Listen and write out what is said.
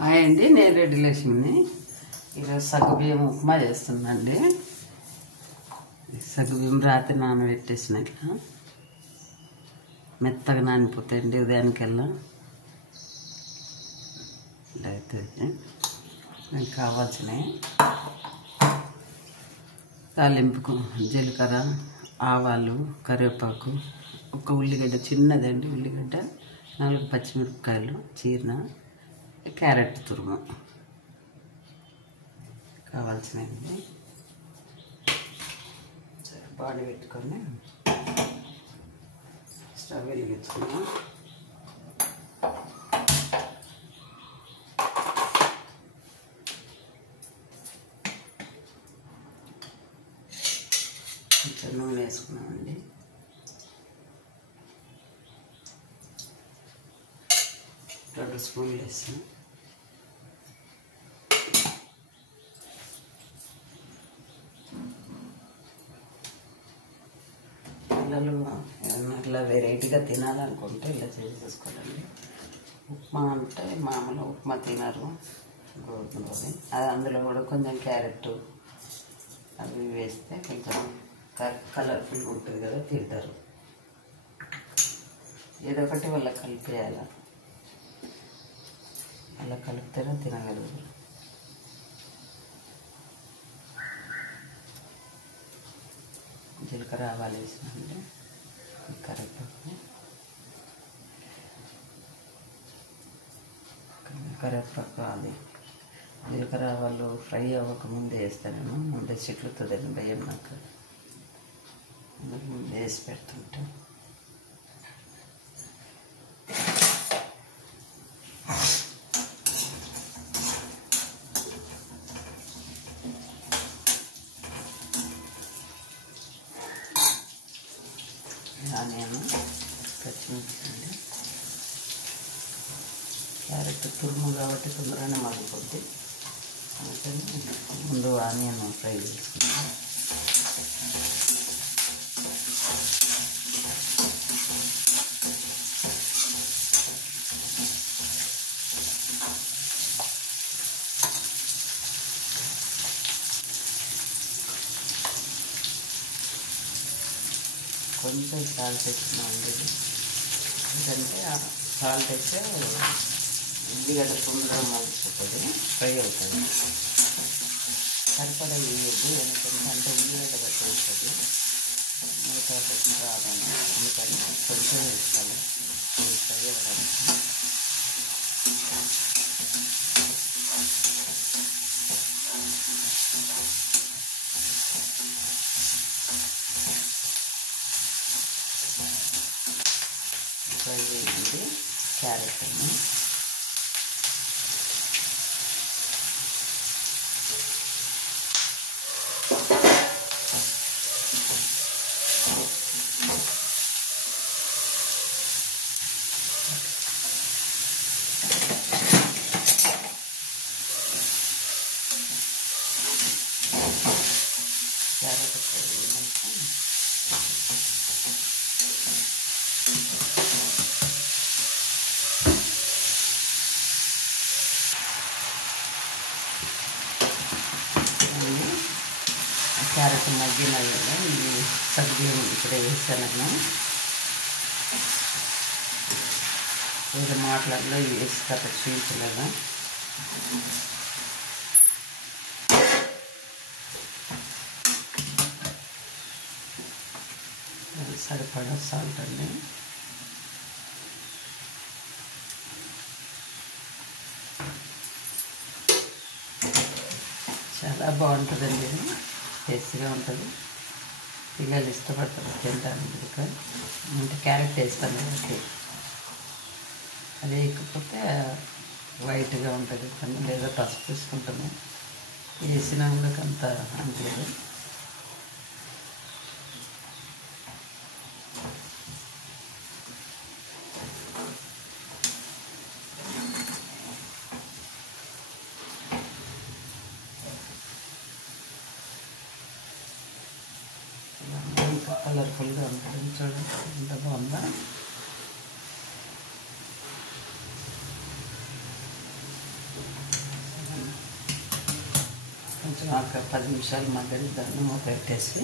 Hi అండి, నేను రెడ్డి లక్ష్మిని. ఈరోజు సగ్గుబియ్యం ఉప్మా చేస్తున్నాండి. సగ్గుబియ్యం రాత్రి నానబెట్టేసినాక మెత్తగా నానిపోతాయండి. ఉదయానికల్లా ఇలా అవుతుంది. నాకు కావాల్సినవి తాలింపుకు జీలకర్ర, ఆవాలు, కరివేపాకు, ఒక ఉల్లిగడ్డ చిన్నదండి, ఉల్లిగడ్డ 4 పచ్చిమిరపకాయలు చీరిన, క్యారెట్ తురుము కావాల్సినవి. బాడీ పెట్టుకొని స్టవ్ వెలిగించుకున్నాం. కొంచెం నూనె వేసుకున్నామండి. రెండు స్పూన్లు వేసాం. పిల్లలు ఏమన్నా ఇట్లా వెరైటీగా తినాలనుకుంటే ఇలా చేసేసుకోవాలండి. ఉప్మా అంటే మామూలు ఉప్మా తినరు, గోధుమలోని అది అందులో కూడా కొంచెం క్యారెట్ అవి వేస్తే కొంచెం కలర్ఫుల్గా ఉంటుంది కదా, తింటారు. ఏదో ఒకటి వాళ్ళ కలిపేయాలి, అలా కలిపితేనే తినగలుగుతారు. జీలకర్ర ఆవాలు వేసినామండి, కరివేపాకు అది జీలకర్ర ఆవాలు ఫ్రై అవ్వక ముందే వేస్తాను. ముందే చిట్లుతుందండి భయం నాకు, ముందే వేసి పెడుతుంటే. ఆనియన్, పచ్చిమిర్చి అండి, క్యారెట్ తురుము కాబట్టి తొందరగానే మగ్గిపోద్ది. అందుకని ముందు ఆనియన్ ఫ్రై చేసుకుంటాం. కొంచెం సాల్ట్ వేసుకున్నామండి, ఎందుకంటే సాల్ట్ అయితే ఉల్లిగడ్డ తొందరగా మగ్గిపోతుంది, ఫ్రై అవుతుంది. సరిపడా వేయద్దు, ఎందుకంటే ఉల్లిగడ్డ గట్టి ఉంటుంది, మిగతా రాదని. అందుకని కొంచెం వేసుకోవాలి ఫ్రై అవ్వడానికి. ఫ్రై చేయండి క్యారెట్ అని. క్యారెట్ ఫ్రై అయినాక క్యారెట్ మగ్గినవి కదా, ఈ సగ్గుబియ్యం ఇప్పుడే వేసాను. వేరే మాటలలో వేసి కథ చూపించలేదా. సరిపడా సాల్ట్ అండి. చాలా బాగుంటుందండి, ఇది టేస్ట్గా ఉంటుంది. పిల్లలు ఇష్టపడతారు తింటాను. అంటే క్యారెట్ వేస్తాను కాబట్టి అది వేయకపోతే వైట్గా ఉంటుంది, కానీ లేదా పసుపు వేసుకుంటాము. వేసినా కూడా అంత అంతలేదు. ఇంకా కలర్ఫుల్గా ఉంటుంది, చూడండి ఎంత బాగుందా. కొంచెం ఒక 10 నిమిషాలు మగ్గనిద్దాన్ని మూత పెట్టేసి